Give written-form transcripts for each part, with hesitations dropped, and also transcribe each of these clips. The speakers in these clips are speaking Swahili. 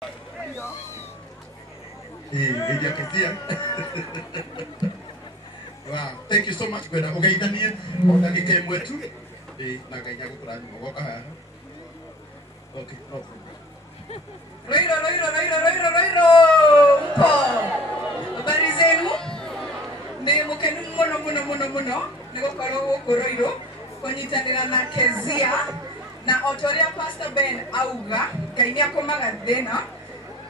Kezia. Wow, thank you so much kwenda ugeithania ona gikemwe tu na Ngai nyagukura mogoka haha. Okay, no problem. Ruiru. Mpo. Habari zenu? Ni mukenu muno. Nigukorwo guku Ruiru kunyitanira na Kezia na otoria Pastor Ben auga Ngai ni akomaga thina.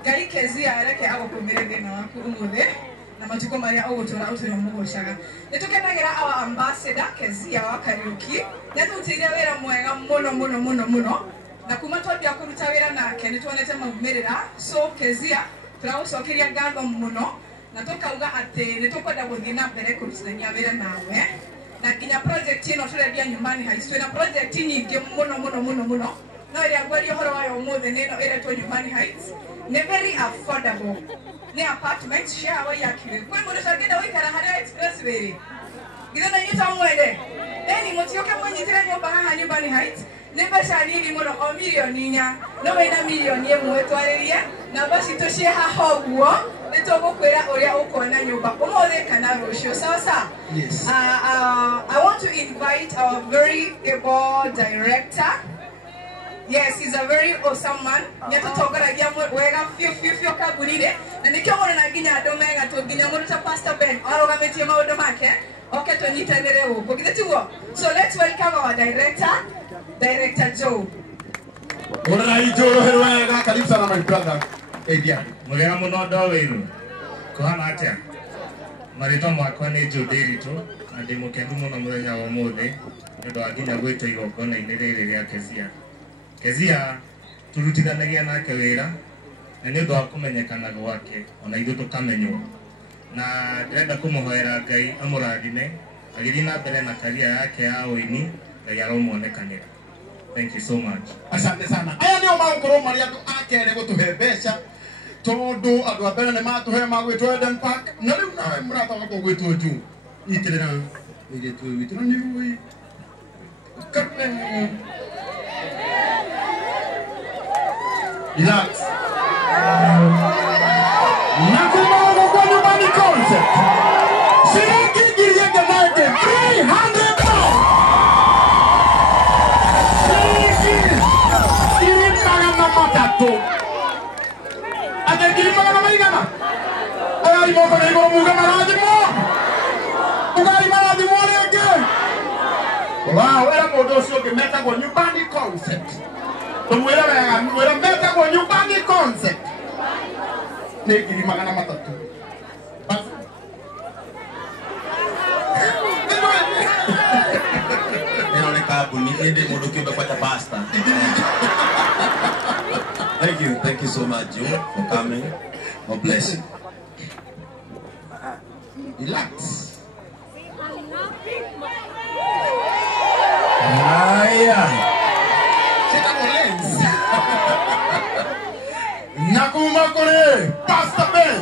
Ngai Kezia areke agukumire thina waku umuthe na matuko maria ugutura uturi mugocaga. Nitukenagira our ambassador Kezia wa kariuki. Netutire wira mwega muno. Na kuma twambia kuruta wira nake nitwonete maumirira. So Kezia turagucokeria ngatho muno na tukauga ati nitukwenda guthii na mbere kurutithania wira nawe. Na kinya project ino turendia nyumbani Heights twina project nyingi muno. No iria ngwari horo wayo umuthe nino iretwo nyumbani Heights. Ni very affordable. Ni apartment share wa yakire. Kwa mundu sagenda wikara haria expressway. Githana nyita mwende. Eni mutioke munyitire nyumba haha nyumbani Heights. Nebesha nini muno o milioni nya. No wina milioni ĩmwe twaririe na basi tushie haha ũguo. Nitugukwira uria ukona nyumba umuthe kana rucio sawa. Yes. I want to invite our very able director. Yes, he's a very awesome man. Nyeto togoragia wega fio kagurire. Na nikyo mwana na ginya andu mega to ginya mundu ta Pastor Ben arogametie maundu make. Okay, tunyitanire ugo. Githetiwo. So let's welcome our Director Joe. Ora Joe wega karibu sana my brother. Kezia. Mugera muno Ruiru. Kuhana atia. Marito mwakwa ni Joe Derito na ndimukendu muno muthenya wa muthe. Ndio aginya gwita igongona inirire ria Kezia. Kezia turutithanagia nake wira na nĩ ũndũ wa kũmenyekana gwake ona ithuĩ tũkamenywo na ndĩrenda kũmũhoera Ngai amũrathime agĩthiĩ na mbere na career yake ya ũini Ngai aromuonekanĩra. Thank you so much. Asante sana. Aya nĩo maũkorwo marĩa andũ akere gũtũhe mbeca tondu andũ a mbere nĩ matũhe magwĩtwo Eden Park na rĩu nawe mũrata wakwa gwĩtwo Juu nyitĩrĩra wĩgĩtwo witũ na nĩ ũĩ relax. Nakumaga kwa nyumbani concept. Shilingi giriege nake 300 pounds. Shilingi magana matatu. Ate magana maigana. Aya imoko na igoro muga maradi mo. Ugai maradi mo lege. Wow, era modo sio que meta kwa nyumbani concept. Mwera meta kwa nyumbani concept. Negiri magana matatu. Neno kabuni ende mudoki umepata pasta. Thank you so much, Joe, for coming. God bless you. Relax. Nakuma kore Pastor Ben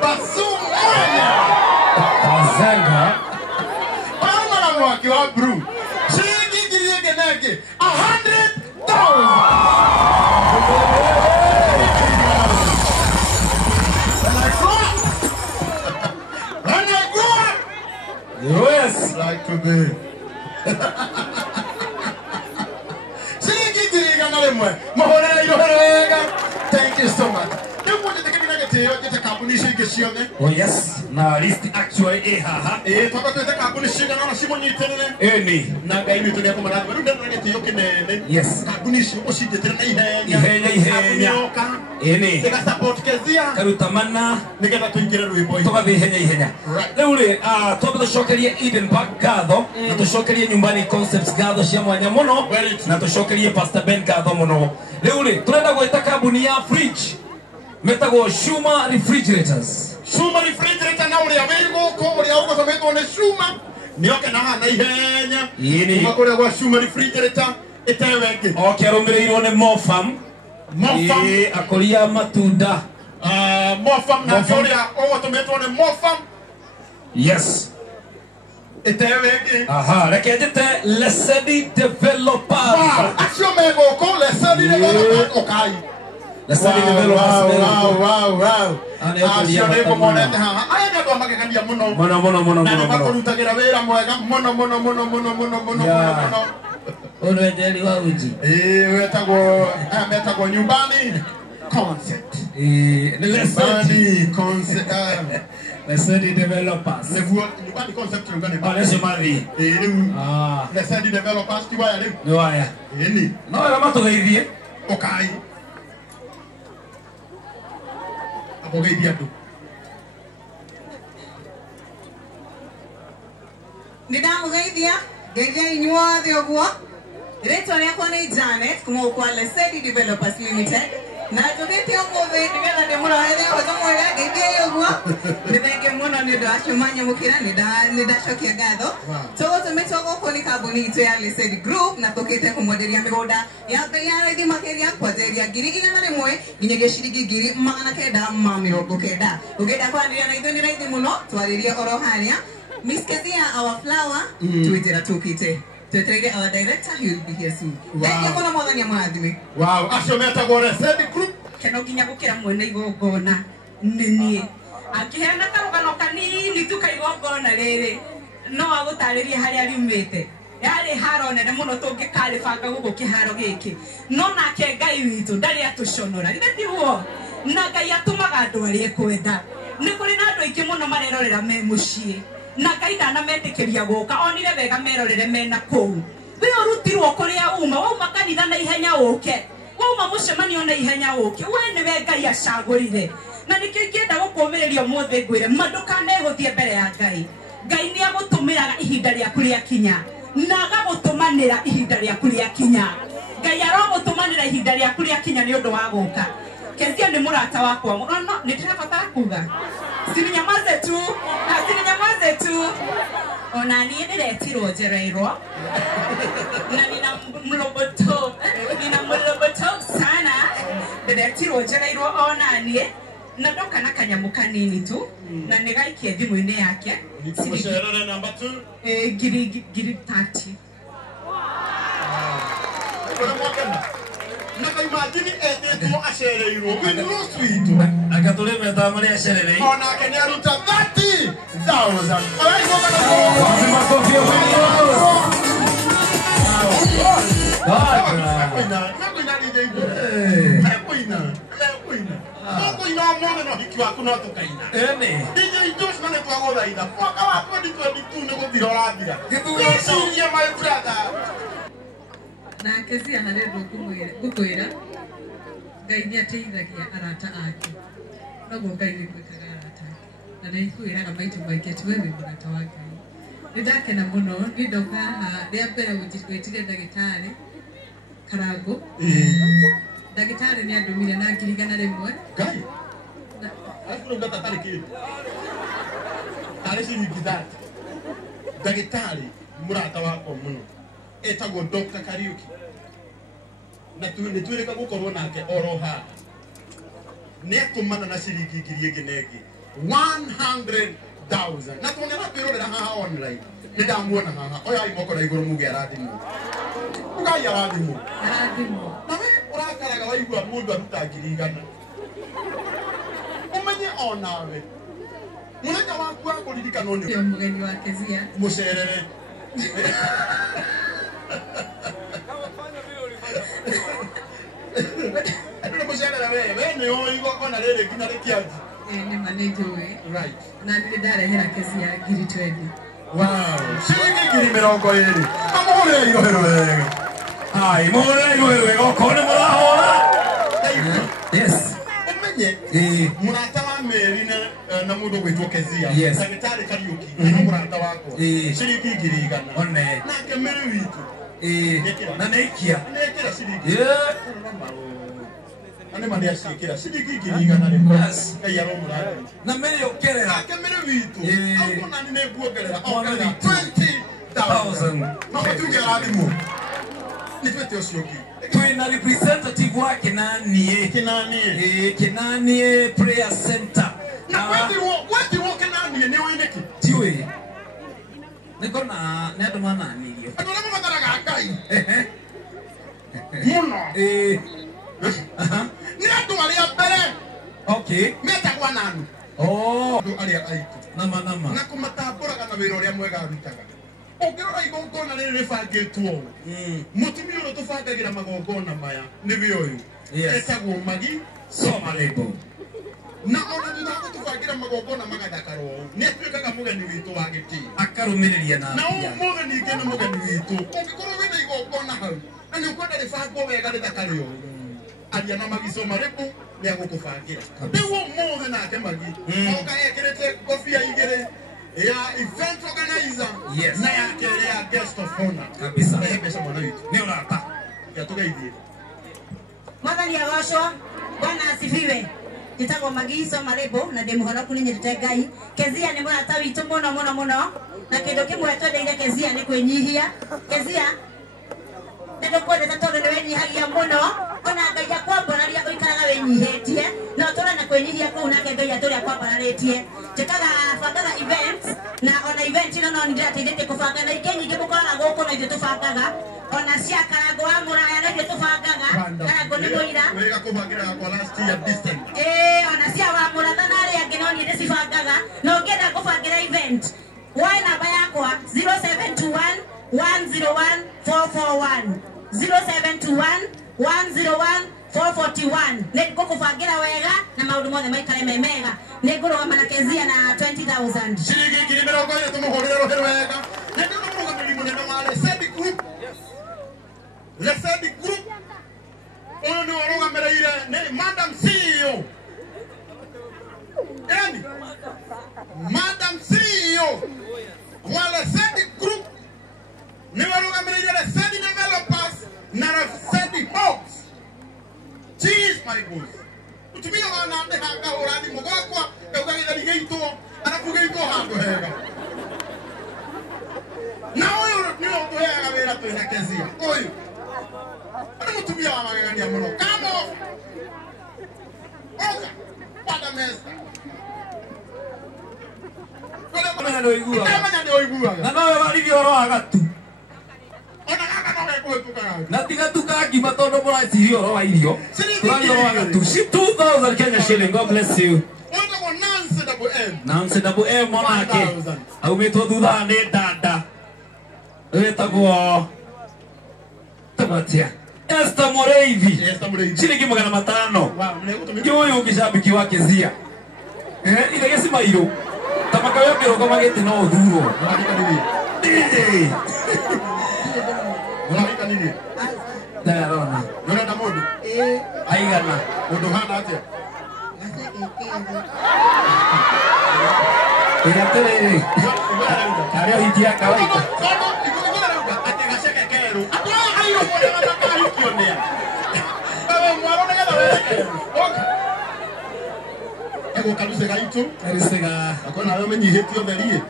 Basumaya Azanga Pama na mwaki wa bru shilingi giriege nake 100,000. When I grow up yes like today. Thank you so much. Oh yes, na list actually haha. Eni. Yes. Ihenya. Eni. Karutamana. Toka ihenya. Leule, tupatoshokerie Eden Park gatho, na tushokerie nyumbani concepts gatho cia mwanya muno, na tushokerie Pastor Ben gatho muno. Leule, tunaenda gweta kabuni ya fridge. Metago Shuma refrigerators. Shuma refrigerator na uria wego ko uria ugo sometwo ne Shuma. Nioke na hana ihenya. Yini. Makore gwa Shuma refrigerator etewenge. Okay, arumirirwo ne Mofam. Akoria matunda. Mofam na uria ugo sometwo ne Mofam. Yes. Etewenge. Aha, rekejete Lesedi developers. Wow, asio mego ko Lesedi developers okai. Lesedi developers. Wow. Acio nä ngå monete haha aya nä andå a magegania må no na nä makå rutagä ra wä ra mwega må no Unwejeli wa uji. Metagwo nyumbani concept. Lesedi developers. Nyumbani concept nyumbani. Alesho madhi. Lesedi developers ti waya leo. Ni waya. Ni. No kama tugeithie. Okai. Abogeithia tu. Ninamugeithia geithia inyuothe ũguo. Rĩtwa rĩakwa nĩ Janet kuma kwa Lesedi Developers Limited. Na tũgĩte ũmũthĩ nĩgetha ndĩmũrahere ũhoro mwega geithia ũguo. Nĩ thengi mũno nĩ ũndũ wa kũmanyamũkĩra nĩ ndacokia ngatho. Tũgũtũmĩtwo gũkũ nĩ kambuni itũ ya Lesedi Group na tũkĩte kũmwenderia mĩgũnda ya bei ya raithi makĩria kwanjĩrĩria 1,100 nginyagia ciringi 990. Ũngĩenda kwaranĩria na ithuĩ nĩ raithi mũno twarĩrie oro harĩa. Miss Kezia, our flower, tuitira tukite. Tuitire our director, he will be here soon. Thank you for more than your Wow, acio metagwo Lesedi Group. Keno ginya gukira mwene igongona nini. Akihena karugano kanini tukaigongona riri. No agutaririe haria riumite. Yari haro nene muno tungikaribaga guku kiharo giki. No nake Ngai witu ndari atuconora. Rĩti huo. Na Ngai atumaga andu arie kwenda. Ni kuri na andu aingĩ muno marerorera me muciĩ. Na Ngai ndanametĩkĩria gũka onire wega merorere mena kũu. We ũrutirwo kũrĩa uma kanitha na ihenya ũke. Wauma mũcemanio na ihenya ũke. We nĩwe Ngai acagũrire. Na nĩkĩo ingĩenda gũkũũmĩrĩria ũmũthĩ ngwĩre ndũkanehũthie mbere ya Ngai. Ngai nĩ agũtũmĩraga ihinda rĩaku rĩakinya. Na agagũtũmanĩra ihinda rĩaku rĩakinya. Ngai arogũtũmanĩra ihinda rĩaku rĩakinya nĩ ũndũ wa gũka. Kezia nĩ mũrata wakwa. No, nĩ ndĩrabatara kuga. Sininyamaze tu. Ona niĩ ndĩretirwo njereirwo. Na nina mloboto sana. Ndĩretirwo njereirwo ona niĩ. Na ndoka na kanyamu kanini tu. Na nĩgaikie thimũ-inĩ yake. Mũcerere number 2. Giri 30. Naka imagine etwo acereirwo with no sweet. Akatuleme tamari acerere. Ona Kenya ruta 30,000. Alright, go back. Makofi ya na Kezia harendo gukwira Ngai nĩ ateithagia arata ake noguo Ngai nĩ gwĩkaga arata na nĩ kwĩraga maitũ maingĩ tu wewe mũrata wa Ngai nĩ ndakena mũno nĩ ndoka haha rĩa mbere gwĩtire ndagĩtarĩ Karango ndagĩtarĩ nĩ andũmire na 100,000 Ngai afu ndo tatariki tarisi ngidati ndagĩtarĩ mũrata wakwa mũno etagwo Dr. Kariuki na nĩ twĩrĩka gũkorwo nake oro haha nĩ atumana na ciringi 100,000 na tũnena twĩrorera haha online nĩ ndamuona haha oya imoko na igũrũ muge arathimwo ugai arathimwo na we ũrakaraga waigua mũndũ aruta 100,000 umenye onawe mũthenya waku wa kũririkana nĩ mũgeni wa Kezia mũcerere Ndio mshahara wewe ni oigo kona lele kina likiaji ni manager right na ndarehera Kezia 20. Wow shilingi 20 amore irohero wega ai more irohero wega okone murahora Yes. umenye murata wa meri na mundu gwitwo Kezia ndagĩtarĩ Kariuki na murata wako shilingi 100 one nake meri witu na nekia shilingi ane mandia sikira shilingi 100 Yes. Ngai aromurata na meri okerera nake meri witu au nani ne buogerera 20,000 no tuge alimu ni twete osioki twina representative wa Kinanie prayer center na wati wo Kinanie ni oineki tiwe niko na ndo mana nilio ndo na mataraga Ngai muno ni atu Okay. Meta kwa nanu. Oh. Alia aitu. Nama. Na kumatambura kana wira uria mwega arutaga. Ongirora igongona riri ribangitwo. Mutumia uyu tubangagira magongona maya ni bioyu. Etagwo magi Soma lebo. na ona thutha gutubangira magongona magathakaro ni atuikaga mugeni witu wa giti Akarumiriria na na umuthi ningi ni mugeni witu ungikorwo wina igongona hau na ni ukwenda ribangwo wega rithakario aria na magi Soma lebo ni agukubangira riu umuthi nake magi oka ekirite kofia igire ya event organizer na yake ya guest of honor kabisa na yebesha mwana witu ni urata ya tugeithie Mwathani agocwo Bwana asifiwe. Njitagwo Magi Soma Lebo na ndi muhonoku ni nyendete Ngai. Kezia ni murata witu muno na kindu kimwe twendeire Kezia ni kwinyihia. Kezia ndio kwenda tondu ni wenyihagia muno ona Ngai akwambonaria uikaraga wenyihitie no tura na kwinyihia kuu nake Ngai aturi akwamboraritie. Njikaga bangaga events na ona event ino no ndirateithĩtie kubanga na ingĩ nyingĩ mũkoraga gũkũ na ithuĩ tũbangaga ona cia Karango wa Mũraya na ithuĩ tũbangaga Karango nĩ mũira wega kubangira kwa last year December ona cia wa Mũratha na arĩa angĩ no niĩ ndĩcibangaga no ngĩenda kũbangĩra event woe namba yakwa 0721 101 441 0721 101 441 nĩngũkũbangira wega na maũndũ mothe maikare me mega nĩngũrũgama na Kezia na 20,000 shilingi ngiri mĩrongo ĩrĩ tũmũhũrĩre rũhĩ wega na ndio mũrũgamĩrĩri mũnene wa Lesedi Group ũyũ nĩ ũrũgamĩrĩire nĩ Madam CEO Madam CEO wa Lesedi Group nĩ ũrũgamĩrĩire Lesedi Developers na Lesedi Homes. Cheese my boss. Utumia wana ndehanga urani mugwakwa eugagira ligeito arafu geito handu hega. Na uyu ni undu hega wira twina Kezia. Uyu. Ana mutumia wa magagania muno. Kamo. Oka. Pada mesa. Kama ndio igua. Kama ndio igua. Na no bari oro agatu. Ona kaka no gekutuka. Na tiga tukaki matondo mũracirio oro wa irio. Tũrario oro agatu. 2,000 Kenya shilling. God bless you. Nancy double M mwanake. Aumetwo thutha nĩ dada. Wetagwo Tamatia. Esther Moreithi. Shilingi 500. Kiuyu ukishabiki wa Kezia. Ile gesi mairo. Tamaka yoke roko magete no thuro. DJ. Unalika nini? Darona. Unataka modu? Aigana. Modu hana atia. Ila tele. Kare hitia kawaida. Ego kaluse gaitu. Erisega. Akona wewe menyihitio therie.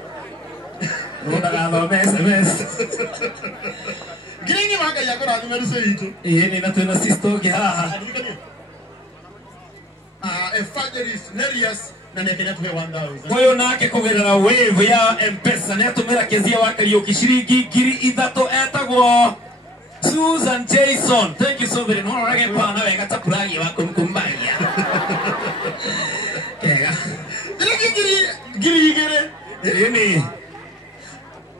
Ronda galo SMS. Giringi manga yakora thimeruse itu. Ni na tena sisto ke haha. Evangelist Nerius na nekenya tuhe 1,000. Kwa hiyo nake kugerera wave ya M-Pesa ne atumira Kezia wa kariuki shiringi ngiri ithatũ etagwo Susan Jason. Thank you so very much. Rege pana wega tapuragi wa kumkumbagia. Kega. Giri igere. Ni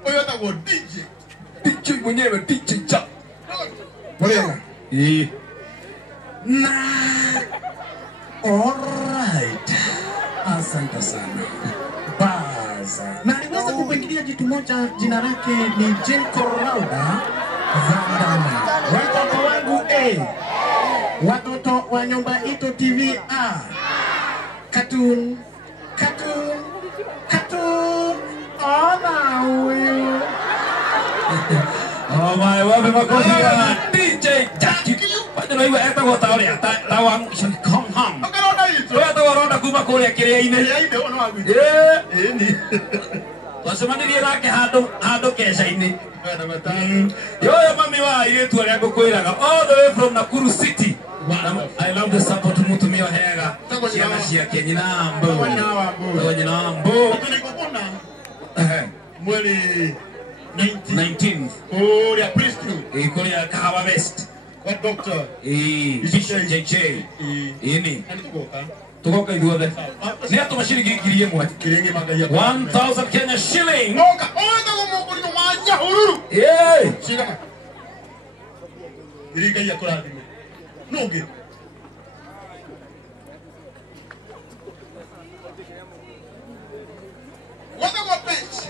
Oyo tago DJ. DJ mwenyewe DJ cha. Wala. Na alright. Asante sana. Baza. Na aliweza kupengilia jitu moja jina lake ni Jenko Rauda Vandana. Watoto wangu watoto wa nyumba ito TV Cartoon. Ona huyu. Oh my, wapi makofi ya DJ Jackie. Wajua na iwe eta gota oria tawang come home. Wewe tawaronda kuma kuria kiria-ini. Ni. Twacemanirie nake handu keca-ini. Yo mami wa airĩtu arĩa ngũkwĩraga all the way from Nakuru City. I love the support mutumia hega. Ciana ciake nyina mbo. Nyina mbo. Mweli 19th. Kuria Priesthood. Kuria Kahawa West. What doctor? Bishop JJ. Ini. And to go, huh? Tukoka iduothe. Ni atuma shilingi ngiri ĩmwe. 1000 Kenya shilling. Oka, oka ngomokuri no manya hururu. Yey. Shika. Irika ya kurathime. No ge. What about bench?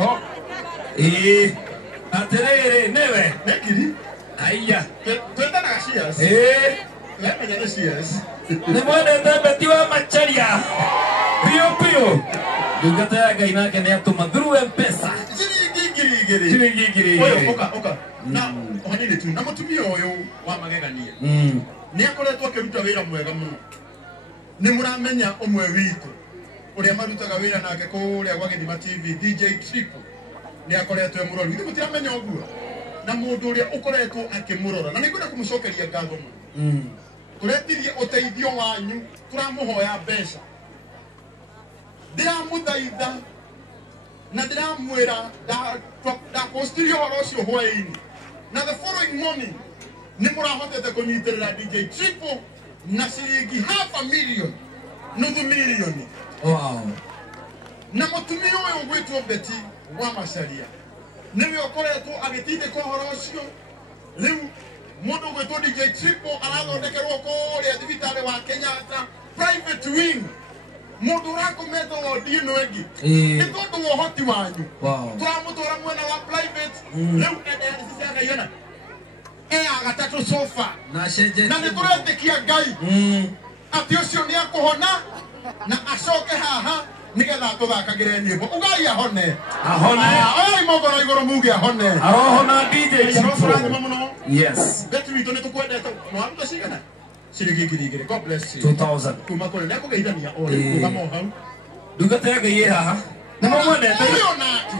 Oh. Aterere newe. Nekiri. Aya. Twenda na shias. Lemenya na shias. Ni mwana ndabetiwa macharia. Pio pio. Dugata ya gaina ke ne atuma through M-Pesa. Giri. Oyo oka. Na onire tu na mutumia oyo wa magegania. Ni akoretwo akiruta wira mwega muno. Ni muramenya omwe witu. Uria marutaga wira nake kuria gwa Githima TV DJ Triple. Ni akoretwo emurori. Ni mutiramenya oguo. Na mundu uria ukoretwo akimurora. Na ningwenda kumucokeria ngatho muno. Turetirie uteithio wanyu, turamuhoya mbeca. Ndiramuthaitha na ndiramwira da postirio horo ucio hwaini. Na the following morning ni murahotete kunyitirira DJ Triple na ciringi $500,000 nuthu milioni. Wow. Na mutumia uyu gwitwo Beti wa Macharia niwe ukoretwo agitindika horo ucio. Riu mundu gwitwo DJ Triple arathondekerwo kuria thibitari wa Kenyatta private wing. Mundu rakometa wodi ino engi. Ni tondu wa hoti wanyu. Turamutora mwena wa private. Riu sisi agayana. Agatatu sofa. Na ni turetikia Ngai. Ati ucio ni akuhona na acoke haha nigetha tuthakagire nyimbo. Ugai ahone. Oi mogoro igoro muge ahone. Arohona DJ Triple. Yes. Betu wito ni tukwendete. Mwaruta cigana? Ciringi ngiri igiri. God bless you. 2000. Kuma kore nako geithania ore kugamo hau. Dugata ya gaye haha. Ni mwendete. Uyo nake.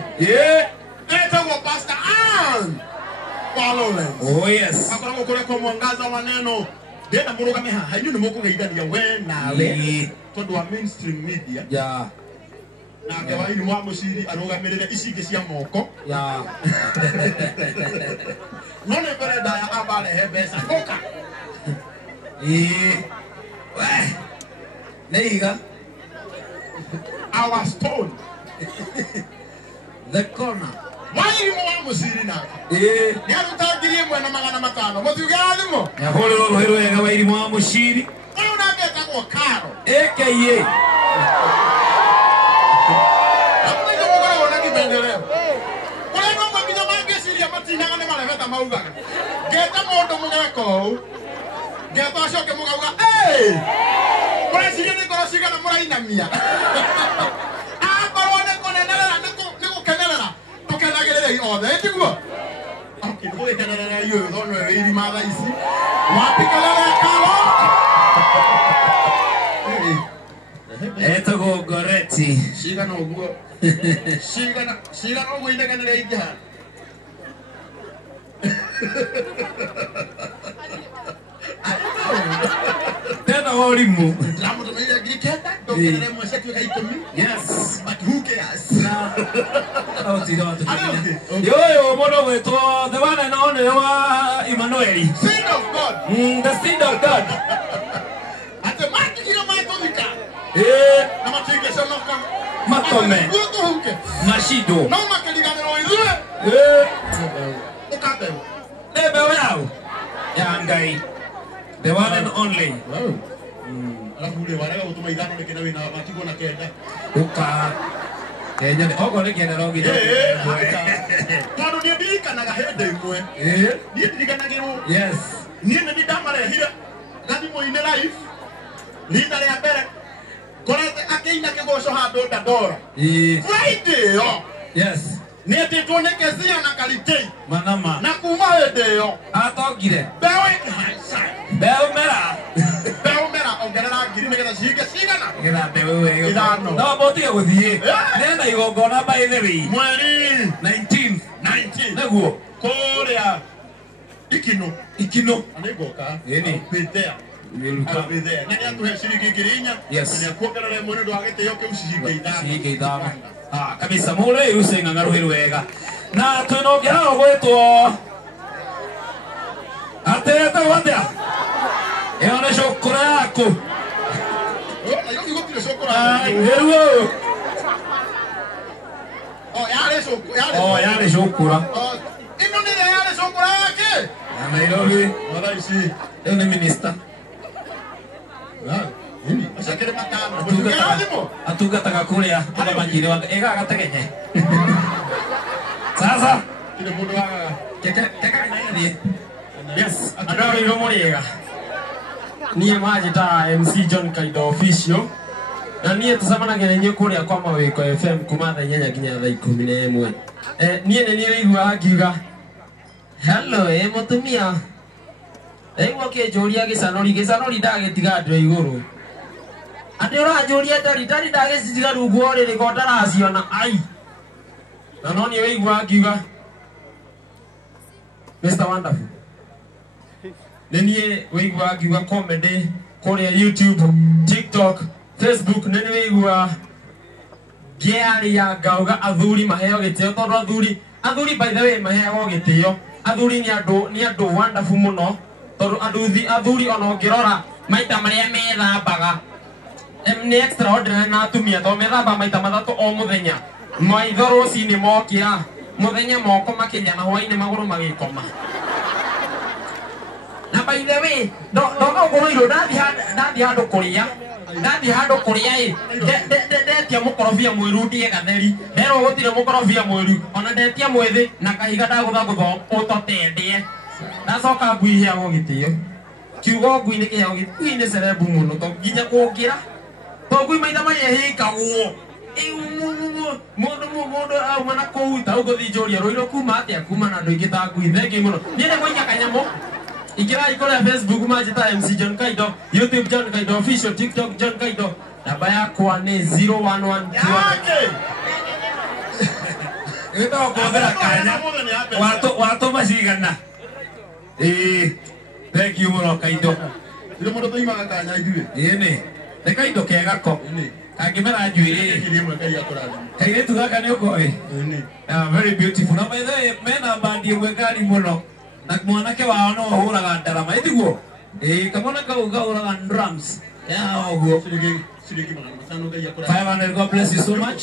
Etagwo Pastor Ann. Oh yes. Akora kore kwa mwangaza wa neno. Ndenda murugame haha. Inyu ni mukugeithania we nawe. Tondu wa mainstream media. Yeah. Na kawaida mwa muciri arugamirire icingi cia moko. Yeah. None pere daya abale he besa koka. Neiga. Our stone. The corner. Why mwa muciri na? Ni arutagirie mwana magana matano. Mutugirathimo. Ya holo hero ya gawairi mwa muciri. Uyu nageta kwa karo. AKA. Hapo ndio mugora wona kibendeleo. Kule ngomba binya magesiria matina ngane maleveta maugaga. Geta mundu mugeko. Geta acoke mugauga, kule siria ni koro cigana murainamia. Akorwo ni kunenera ni gukenerera. Tukenagirire iothe tiguo. Okay, ndugu kenerera iyo thonwe iri matha ici. Wapikelele kalo. Etago Goretti. Cigana uguo. Cigana uguo ineganire inja. Tena walimu. Ndamutumira gikenda ndokere mwese tuka ikomi. Yes. But who cares? Yo mono weto the one and only wa Emmanuel. Seed of God. The seed of God. Ate mati kilo matomika. Na matinge sonoka. Matome. Guto huke. Mashido. No makaliganero izue. Ukabe. Ebe wao. Yangai. The one and only. Wow. Alafu ule waraga utuma idhano nikena wina matigo na kenda. Uka. Kenya ni ogo ni kena rongi. Tano ni bika na gahede imwe. Ni bika na gero. Yes. Ni ne damare hira. Gadi mo ine life. Ni ndare ya bere. Korete akeina kegoso hado dadora. Friday yo. Yes. Ni ati tuone Kezia na Kalitei. Manama. Na kuma hede yo. Atogire. Bewe haisa. Beumera. Beumera ongerera ngiri nigetha cigana. Gera bewe. Ithano. No botige guthie. Nenda igongona by the way. Mweri 19. Neguo. Korea. Ikino. Ikino. Anegoka. Eni. Petea. will come. I'll be there. Na ya tuhe shiriki kirinya. Yes. Na kuongerera mwana ndo agete yoke ushike ithano. Shike ithano. Kabisa mure usenga ngaruhiru wega. Na twinongera gwetwo atete watia. Eone shokora yako. Oh, na yoki gotire shokora. Ngeruo. Yale shokora. Ino ni yale shokora yake. Nairobi. Wala isi. Ni minister. Nini? Asakere matano. Atugataga kuria abamanyire wanga ega gatagenye. Sasa Ile mundu waga. keka nani? Yes, adoro iro muriega. Niye majita MC John Kaido official. Na niye tusamanagira inyo kuria kwa Mawiko FM kuma thaa 8 nginya thaa 11. Niye ne niye igua akiuga. Hello, mutumia. Ewo ke joria gicanori ndagetiga andu iguru. Ati ora joria dari ndagecitiga rungu ri ko ndaraciona ai. Na no niye igua akiuga. Mr. Wonderful. Niye igua akiuga comedy kuria YouTube, TikTok, Facebook nene wigua giari ya gauga athuri maheo gitio tondu athuri by the way maheo gitio athuri ni andu wonderful muno tondu athuri ona ngirora maita maria methambaga ni extraordinary na atumia to methamba maita mathatu o muthenya maitho rucini mokira muthenya moko makinya na hwaini maguru magikoma na by the way ndoga ngoro iro ndathi handu kuria ndathi handu kuria ndetia mukorobia mwiru ndie gatheri ndero gutire mukorobia mwiru ona ndetia mwithi na kahiga ndagutha utotendie ndacoka ngui heagwo gitio kiugo ngui ni kiheo ngui ni cerebu muno to nginya kungira to ngui maitha maria hikagwo mundu auma na kuu ta uguthi njuria ruiru kuma atia kuma na andu ingi ta ngui thengi muno niende gwaika kanyamo Ikirai kule Facebook majita MC John Kaido, YouTube John Kaido official, TikTok John Kaido. Namba yako ni 0112. Ito kuongera kanya. Watu mashigana. Thank you muno Kaido. Ile mundu toima kanya ithuwe. Ine. Te Kaido kega ko. Ine. Kangimera njuire. Kirimwe kai akorani. Kaire tugaka ni uko Ine. Very beautiful. Na by the way, mena bandi mwekari muno. Na mwanake wao no huraga ndarama itiguo kamona kauga huraga drums ya oguo Sirigi 500 kai akorani. 500. God bless you so much.